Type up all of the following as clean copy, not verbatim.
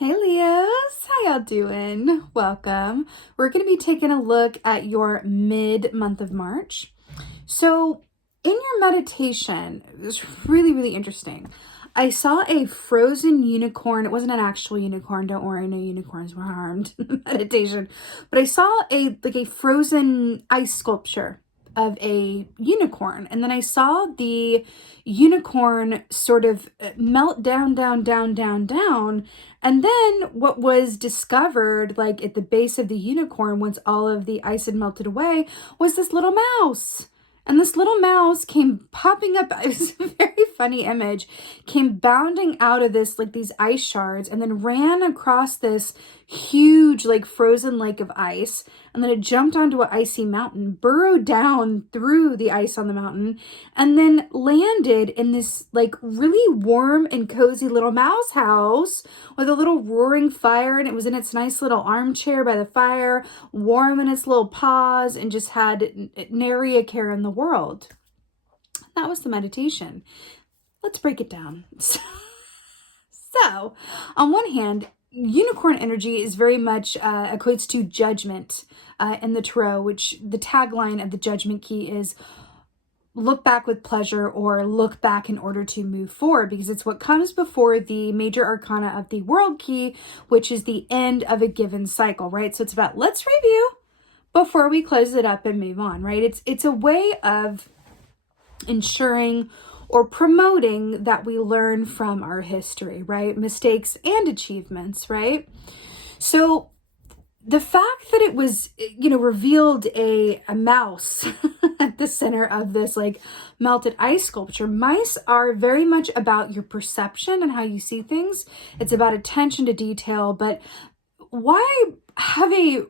Hey Leos, how y'all doing? Welcome. We're going to be taking a look at your mid-month of March. So in your meditation, it was really interesting. I saw a frozen unicorn. It wasn't an actual unicorn. Don't worry, no unicorns were harmed in the meditation. But I saw a frozen ice sculpture of a unicorn, and then I saw the unicorn sort of melt down, and then what was discovered, like at the base of the unicorn, once all of the ice had melted away, was this little mouse. And this little mouse came popping up. It was a very funny image. Came bounding out of this, like these ice shards, and then ran across this huge, like frozen lake of ice. And then it jumped onto an icy mountain, burrowed down through the ice on the mountain, and then landed in this like really warm and cozy little mouse house with a little roaring fire. And it was in its nice little armchair by the fire, warm in its little paws, and just had nary a care in the world. That was the meditation. Let's break it down. So, on one hand, unicorn energy is very much equates to judgment in the tarot, which the tagline of the judgment key is look back with pleasure, or look back in order to move forward, because it's what comes before the major arcana of the world key, which is the end of a given cycle, right? So it's about let's review before we close it up and move on, right? It's a way of ensuring or promoting that we learn from our history, right? Mistakes and achievements, right? So the fact that it was, revealed a mouse at the center of this like melted ice sculpture. Mice are very much about your perception and how you see things. It's about attention to detail, but why have a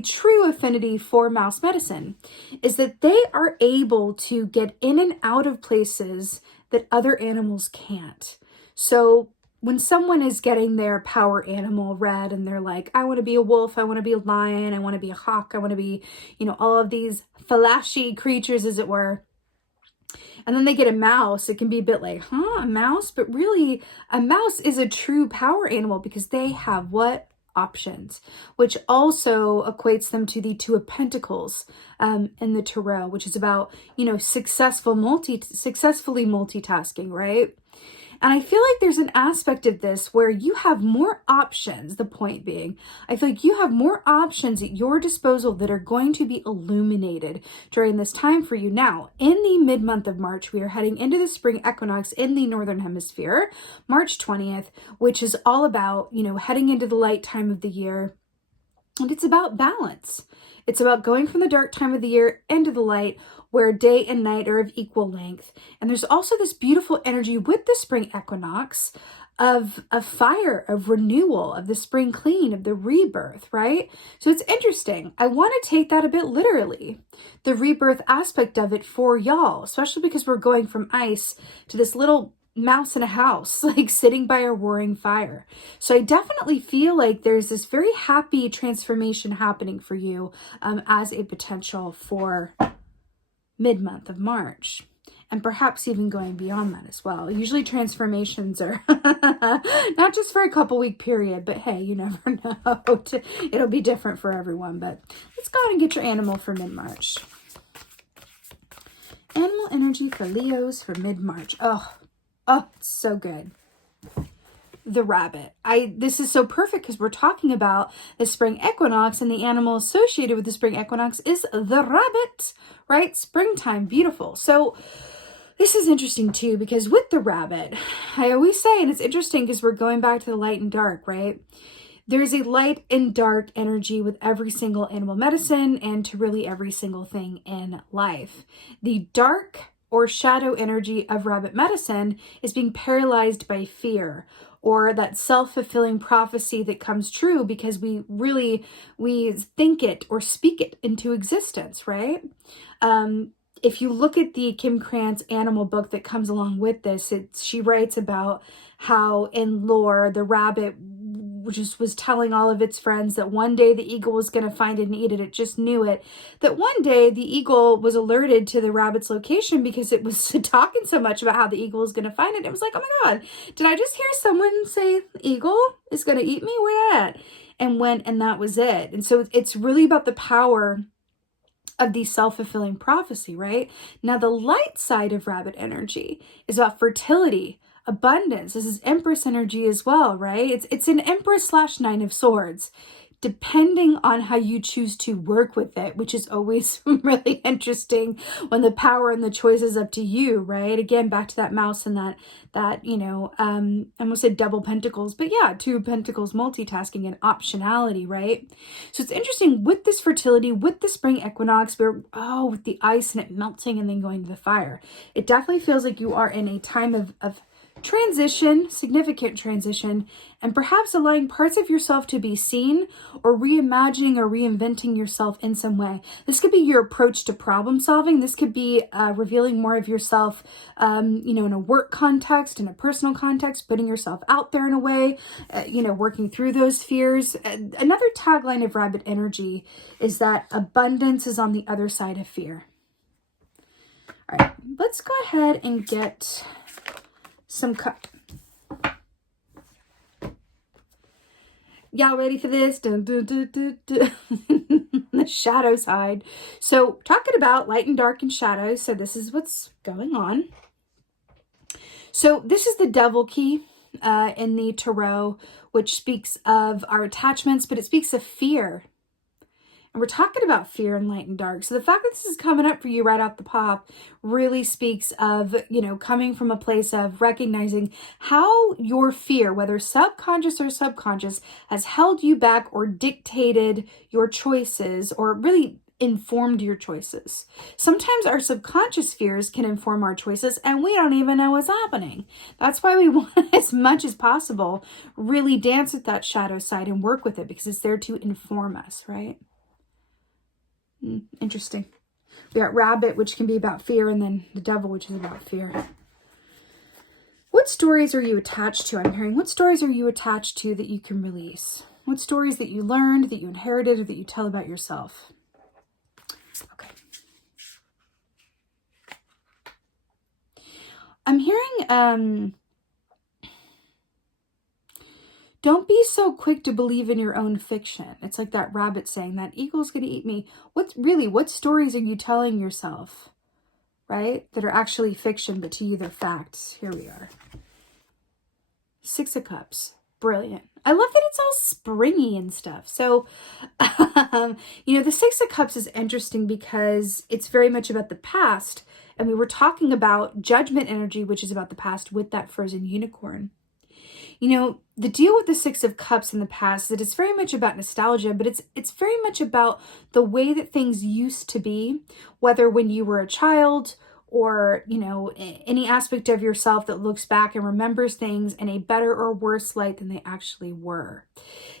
true affinity for mouse medicine is that they are able to get in and out of places that other animals can't. So when someone is getting their power animal read and they're like, I want to be a wolf, I want to be a lion, I want to be a hawk, I want to be, all of these flashy creatures, as it were. And then they get a mouse, it can be a bit like, a mouse? But really, a mouse is a true power animal because they have what? Options, which also equates them to the Two of Pentacles in the tarot, which is about, successfully multitasking, right? And I feel like there's an aspect of this where you have more options. The point being, I feel like you have more options at your disposal that are going to be illuminated during this time for you. Now, in the mid-month of March, we are heading into the spring equinox in the Northern Hemisphere, March 20th, which is all about, heading into the light time of the year. And it's about balance. It's about going from the dark time of the year into the light, where day and night are of equal length. And there's also this beautiful energy with the spring equinox of fire, of renewal, of the spring clean, of the rebirth, right? So it's interesting. I want to take that a bit literally, the rebirth aspect of it for y'all, especially because we're going from ice to this little mouse in a house, like sitting by a roaring fire. So I definitely feel like there's this very happy transformation happening for you as a potential for mid-month of March, and perhaps even going beyond that as well. Usually transformations are not just for a couple week period, but hey, you never know. It'll be different for everyone. But let's go ahead and get your animal for mid-March. Animal energy for Leos for mid-March. Oh, it's so good. The rabbit. This is so perfect because we're talking about the spring equinox, and the animal associated with the spring equinox is the rabbit, right? Springtime, beautiful. So this is interesting too, because with the rabbit, I always say, and it's interesting because we're going back to the light and dark, right? There's a light and dark energy with every single animal medicine and to really every single thing in life. The dark or shadow energy of rabbit medicine is being paralyzed by fear, or that self-fulfilling prophecy that comes true because we think it or speak it into existence, right? if you look at the Kim Krantz animal book that comes along with this, she writes about how in lore, the rabbit just was telling all of its friends that one day the eagle was going to find it and eat it. It just knew it. That one day the eagle was alerted to the rabbit's location because it was talking so much about how the eagle was going to find it. It was like, oh my God, did I just hear someone say eagle is going to eat me? Where that? And went, and that was it. And so it's really about the power of the self-fulfilling prophecy, right? Now, the light side of rabbit energy is about fertility, abundance. This is Empress energy as well, right? It's an Empress / Nine of Swords, depending on how you choose to work with it, which is always really interesting when the power and the choice is up to you, right? Again, back to that mouse and that I almost said double pentacles, but yeah, 2 pentacles, multitasking and optionality, right? So it's interesting with this fertility, with the spring equinox, with the ice and it melting and then going to the fire. It definitely feels like you are in a time of transition, significant transition, and perhaps allowing parts of yourself to be seen or reimagining or reinventing yourself in some way. This could be your approach to problem solving. This could be revealing more of yourself, in a work context, in a personal context, putting yourself out there in a way, working through those fears. Another tagline of rabbit energy is that abundance is on the other side of fear. All right, let's go ahead and get some y'all ready for this? Dun, dun, dun, dun, dun. The shadow side. So talking about light and dark and shadows. So this is what's going on. So this is the devil key in the tarot, which speaks of our attachments, but it speaks of fear. And we're talking about fear and light and dark. So the fact that this is coming up for you right out the pop really speaks of, coming from a place of recognizing how your fear, whether subconscious or subconscious, has held you back or dictated your choices or really informed your choices. Sometimes our subconscious fears can inform our choices and we don't even know what's happening. That's why we want, as much as possible, really dance with that shadow side and work with it because it's there to inform us, right? Interesting. We got rabbit, which can be about fear, and then the devil, which is about fear. What stories are you attached to? I'm hearing, what stories are you attached to that you can release? What stories that you learned, that you inherited, or that you tell about yourself? Okay. I'm hearing, don't be so quick to believe in your own fiction. It's like that rabbit saying, that eagle's going to eat me. What stories are you telling yourself, right? That are actually fiction, but to you they're facts. Here we are. 6 of Cups. Brilliant. I love that it's all springy and stuff. So, the 6 of Cups is interesting because it's very much about the past. And we were talking about judgment energy, which is about the past with that frozen unicorn. The deal with the 6 of Cups in the past is that it's very much about nostalgia, but it's very much about the way that things used to be, whether when you were a child or, any aspect of yourself that looks back and remembers things in a better or worse light than they actually were.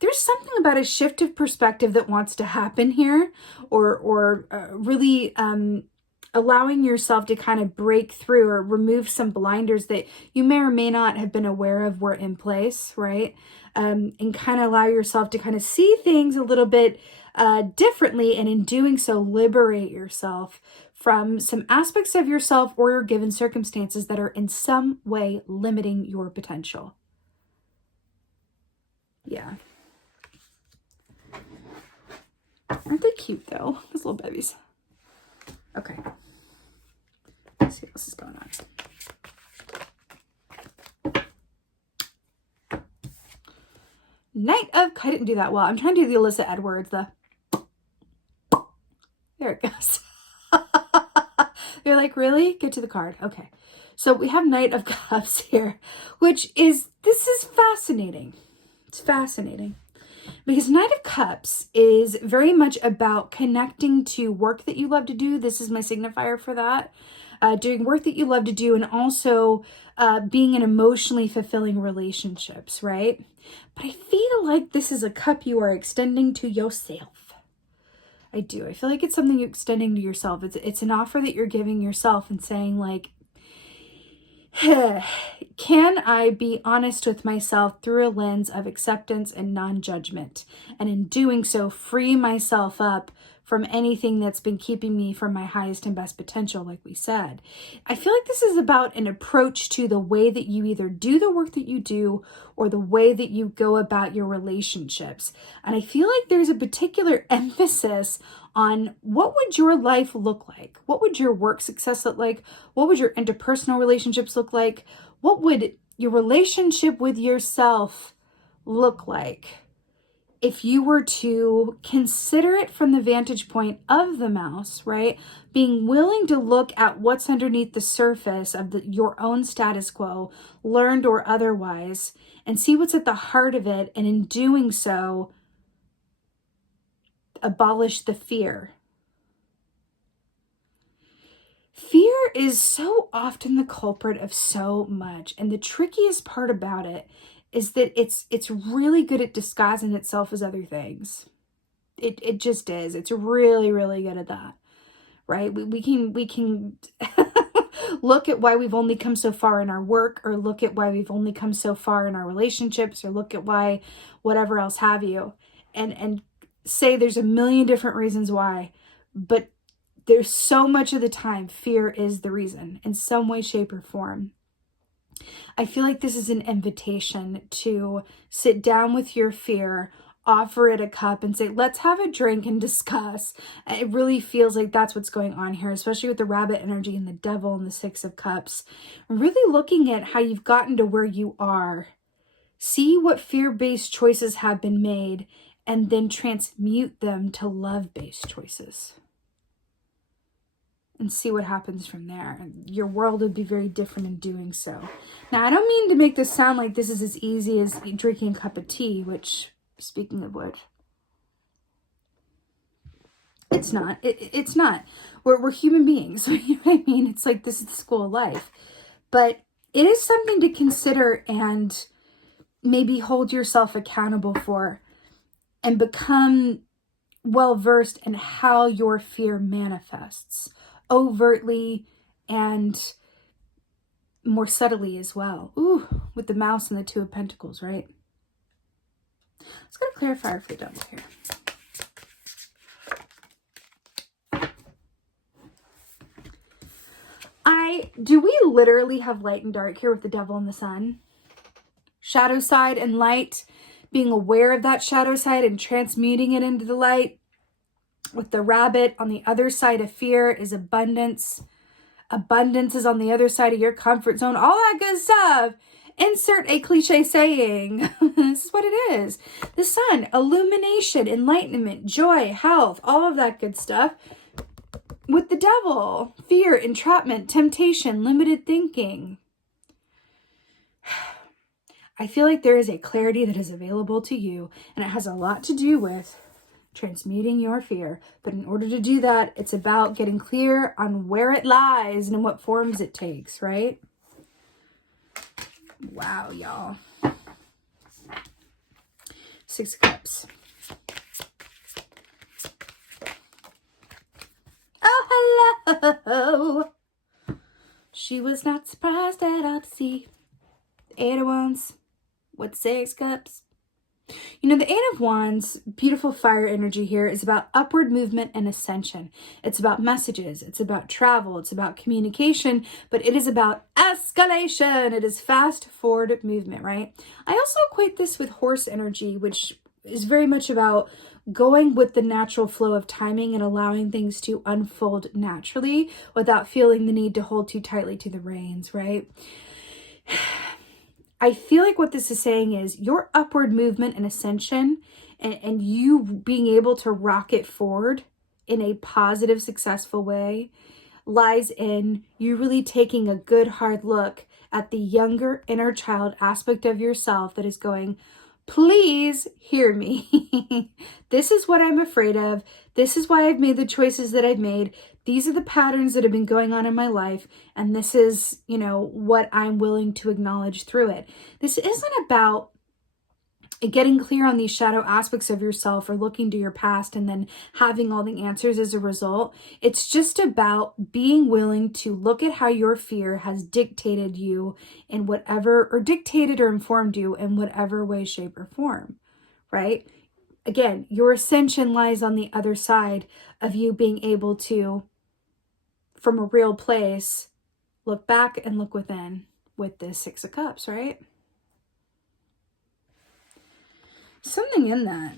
There's something about a shift of perspective that wants to happen here or really allowing yourself to kind of break through or remove some blinders that you may or may not have been aware of were in place, right? And kind of allow yourself to kind of see things a little bit differently, and in doing so, liberate yourself from some aspects of yourself or your given circumstances that are in some way limiting your potential. Yeah. Aren't they cute though? Those little babies. Okay. Let's see what else is going on. Knight of... I didn't do that well. I'm trying to do the Alyssa Edwards. There it goes. You're like, really? Get to the card. Okay. So we have Knight of Cups here, this is fascinating. It's fascinating. Because Knight of Cups is very much about connecting to work that you love to do. This is my signifier for that. Doing work that you love to do, and also being in emotionally fulfilling relationships, right? But I feel like this is a cup you are extending to yourself. I do. I feel like it's something you're extending to yourself. It's an offer that you're giving yourself and saying like, can I be honest with myself through a lens of acceptance and non-judgment? And in doing so, free myself up from anything that's been keeping me from my highest and best potential, like we said. I feel like this is about an approach to the way that you either do the work that you do or the way that you go about your relationships. And I feel like there's a particular emphasis on what would your life look like? What would your work success look like? What would your interpersonal relationships look like? What would your relationship with yourself look like if you were to consider it from the vantage point of the mouse, right? Being willing to look at what's underneath the surface of your own status quo, learned or otherwise, and see what's at the heart of it. And in doing so, abolish the fear. Fear is so often the culprit of so much. And the trickiest part about it is that it's really good at disguising itself as other things. It just is. It's really, really good at that, right? We can look at why we've only come so far in our work, or look at why we've only come so far in our relationships, or look at why whatever else have you, and say there's a million different reasons why, but there's so much of the time fear is the reason in some way, shape, or form. I feel like this is an invitation to sit down with your fear, offer it a cup, and say, let's have a drink and discuss. It really feels like that's what's going on here, especially with the rabbit energy and the devil and the Six of Cups. Really looking at how you've gotten to where you are. See what fear-based choices have been made, and then transmute them to love-based choices. And see what happens from there. Your world would be very different in doing so. Now, I don't mean to make this sound like this is as easy as drinking a cup of tea, which, speaking of which, it's not. It's not. We're human beings. You know what I mean? It's like this is the school of life. But it is something to consider and maybe hold yourself accountable for, and become well-versed in how your fear manifests, overtly and more subtly as well. Ooh, with the mouse and the Two of Pentacles, right? Let's get a clarifier for the devil here. Do we literally have light and dark here with the devil and the sun? Shadow side and light, being aware of that shadow side and transmuting it into the light. With the rabbit, on the other side of fear is abundance. Abundance is on the other side of your comfort zone. All that good stuff. Insert a cliche saying. This is what it is. The sun, illumination, enlightenment, joy, health, all of that good stuff. With the devil, fear, entrapment, temptation, limited thinking. I feel like there is a clarity that is available to you, and it has a lot to do with transmuting your fear. But in order to do that, it's about getting clear on where it lies and in what forms it takes, right? Wow, y'all. Six of Cups. Oh, hello. She was not surprised at all to see the Eight of Wands with Six Cups. You know, the Eight of Wands, beautiful fire energy here, is about upward movement and ascension. It's about messages. It's about travel. It's about communication. But it is about escalation. It is fast forward movement, right? I also equate this with horse energy, which is very much about going with the natural flow of timing and allowing things to unfold naturally without feeling the need to hold too tightly to the reins, right? I feel like what this is saying is your upward movement and ascension and you being able to rocket forward in a positive, successful way lies in you really taking a good, hard look at the younger inner child aspect of yourself that is going, please hear me. This is what I'm afraid of. This is why I've made the choices that I've made. These are the patterns that have been going on in my life. And this is, you know, what I'm willing to acknowledge through it. This isn't about getting clear on these shadow aspects of yourself or looking to your past and then having all the answers as a result. It's just about being willing to look at how your fear has dictated you in whatever, or dictated or informed you in whatever way, shape, or form, right? Again, your ascension lies on the other side of you being able to, from a real place, look back and look within with this Six of Cups, right? Something in that.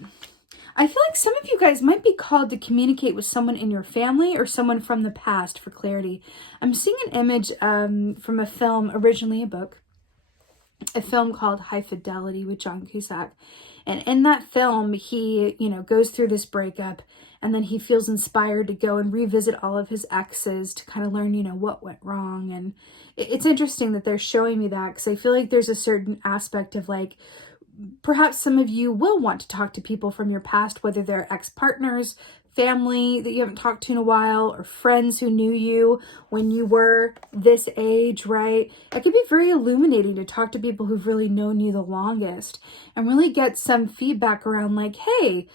I feel like some of you guys might be called to communicate with someone in your family or someone from the past for clarity. I'm seeing an image from a film, originally a book, a film called High Fidelity with John Cusack. And in that film, he, goes through this breakup, and then he feels inspired to go and revisit all of his exes to kind of learn, what went wrong. And it's interesting that they're showing me that, because I feel like there's a certain aspect of like, perhaps some of you will want to talk to people from your past, whether they're ex-partners, family that you haven't talked to in a while, or friends who knew you when you were this age, right? It can be very illuminating to talk to people who've really known you the longest and really get some feedback around like, hey,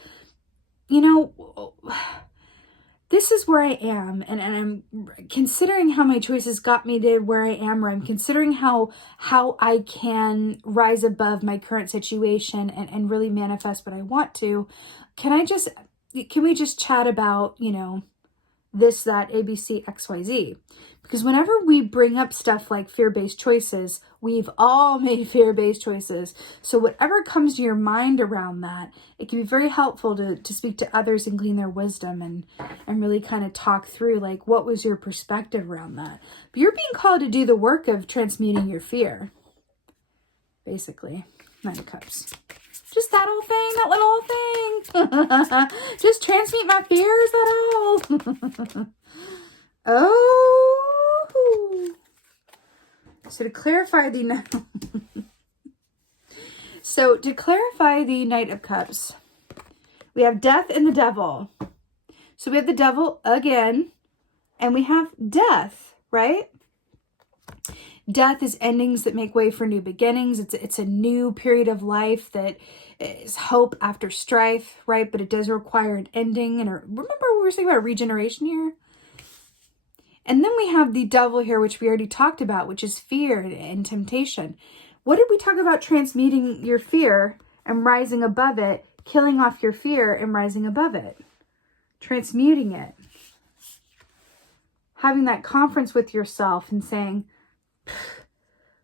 this is where I am, and I'm considering how my choices got me to where I am, or I'm considering how I can rise above my current situation and really manifest what I want to. Can we just chat about, this, that, ABC, XYZ? Because whenever we bring up stuff like fear-based choices, we've all made fear-based choices. So whatever comes to your mind around that, it can be very helpful to speak to others and glean their wisdom and really kind of talk through like, what was your perspective around that? But you're being called to do the work of transmuting your fear, basically. Nine of Cups. Just that old thing, that little old thing. Just transmute my fears, that all. Oh. So to clarify the Knight of Cups, we have Death and the Devil. So we have the Devil again, and we have Death, right? Death is endings that make way for new beginnings. It's a new period of life that is hope after strife, right? But it does require an ending. And remember we were saying about regeneration here? And then we have the Devil here, which we already talked about, which is fear and temptation. What did we talk about? Transmuting your fear and rising above it, killing off your fear and rising above it, transmuting it, having that conference with yourself and saying,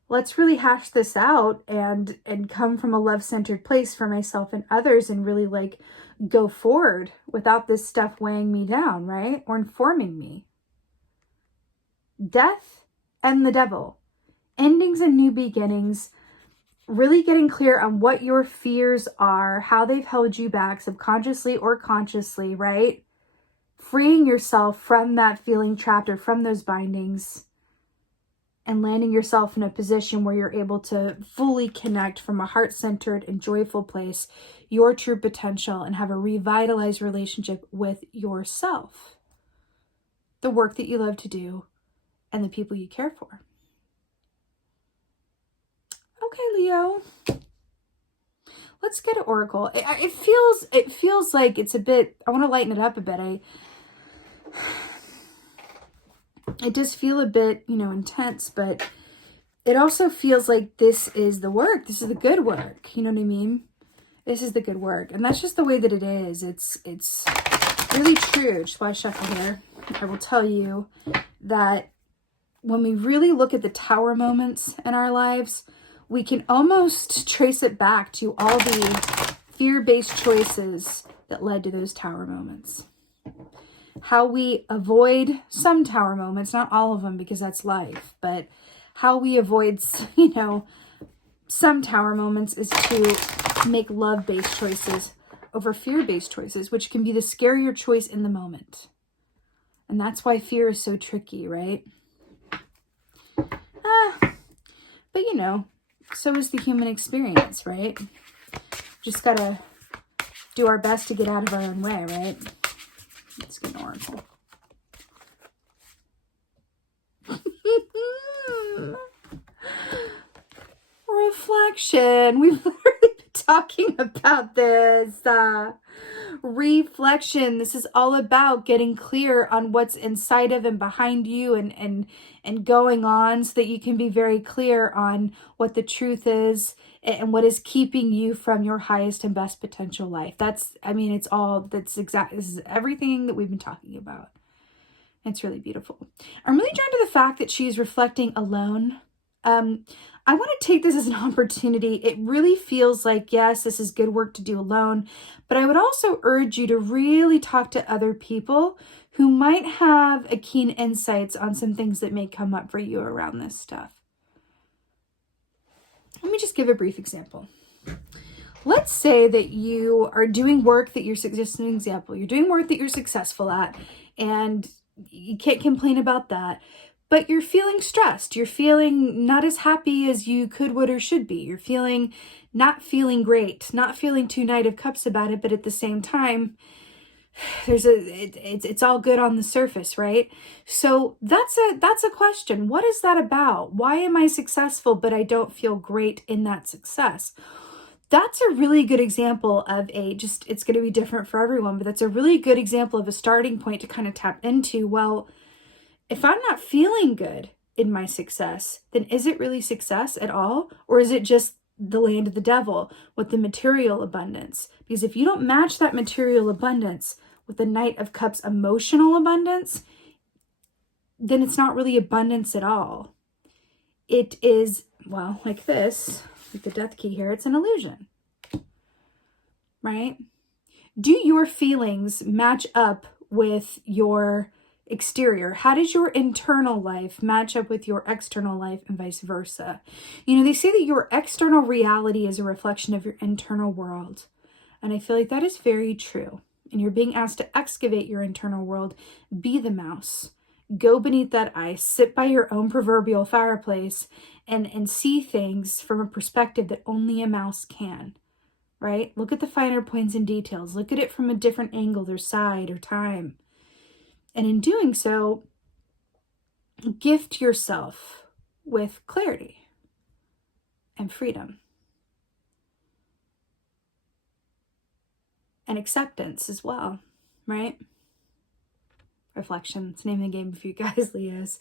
let's really hash this out and come from a love-centered place for myself and others and really like go forward without this stuff weighing me down, right? Or informing me. Death and the Devil. Endings and new beginnings. Really getting clear on what your fears are, how they've held you back subconsciously or consciously, right? Freeing yourself from that feeling trapped or from those bindings and landing yourself in a position where you're able to fully connect from a heart-centered and joyful place, your true potential, and have a revitalized relationship with yourself, the work that you love to do, and the people you care for. Okay, Leo. Let's get an oracle. It feels like it's a bit, I want to lighten it up a bit. It does feel a bit, intense, but it also feels like this is the work. This is the good work. You know what I mean? This is the good work. And that's just the way that it is. It's really true. Just while I shuffle here, I will tell you that when we really look at the tower moments in our lives, we can almost trace it back to all the fear-based choices that led to those tower moments. How we avoid some tower moments, not all of them because that's life, but how we avoid, some tower moments is to make love-based choices over fear-based choices, which can be the scarier choice in the moment. And that's why fear is so tricky, right? But so is the human experience, right? Just gotta do our best to get out of our own way, right? Let's get an oracle. Reflection. We've already been talking about this. Reflection. This is all about getting clear on what's inside of and behind you and going on so that you can be very clear on what the truth is and what is keeping you from your highest and best potential life. This is everything that we've been talking about. It's really beautiful. I'm really drawn to the fact that she's reflecting alone. I want to take this as an opportunity. It really feels like, yes, this is good work to do alone, but I would also urge you to really talk to other people who might have a keen insights on some things that may come up for you around this stuff. Let me just give a brief example. Let's say that you are doing work that you're doing work that you're successful at, and you can't complain about that. But you're feeling stressed. You're feeling not as happy as you could, would, or should be. You're not feeling great, not feeling too Knight of Cups about it, but at the same time, it's all good on the surface, right? So that's a question. What is that about? Why am I successful, but I don't feel great in that success? That's a really good example of it's going to be different for everyone, but that's a really good example of a starting point to kind of tap into, well, if I'm not feeling good in my success, then is it really success at all? Or is it just the land of the devil with the material abundance? Because if you don't match that material abundance with the Knight of Cups emotional abundance, then it's not really abundance at all. It is, well, like this, with the Death Key here, it's an illusion, right? Do your feelings match up with your exterior? How does your internal life match up with your external life and vice versa? They say that your external reality is a reflection of your internal world. And I feel like that is very true. And you're being asked to excavate your internal world. Be the mouse. Go beneath that ice. Sit by your own proverbial fireplace and see things from a perspective that only a mouse can. Right? Look at the finer points and details. Look at it from a different angle or side or time. And in doing so, gift yourself with clarity and freedom and acceptance as well, right? Reflection. It's the name of the game for you guys, Leos.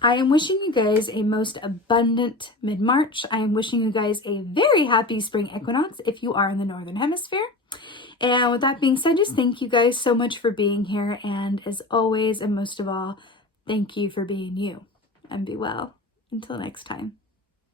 I am wishing you guys a most abundant mid-March. I am wishing you guys a very happy spring equinox if you are in the Northern Hemisphere. And with that being said, just thank you guys so much for being here. And as always, and most of all, thank you for being you. And be well. Until next time.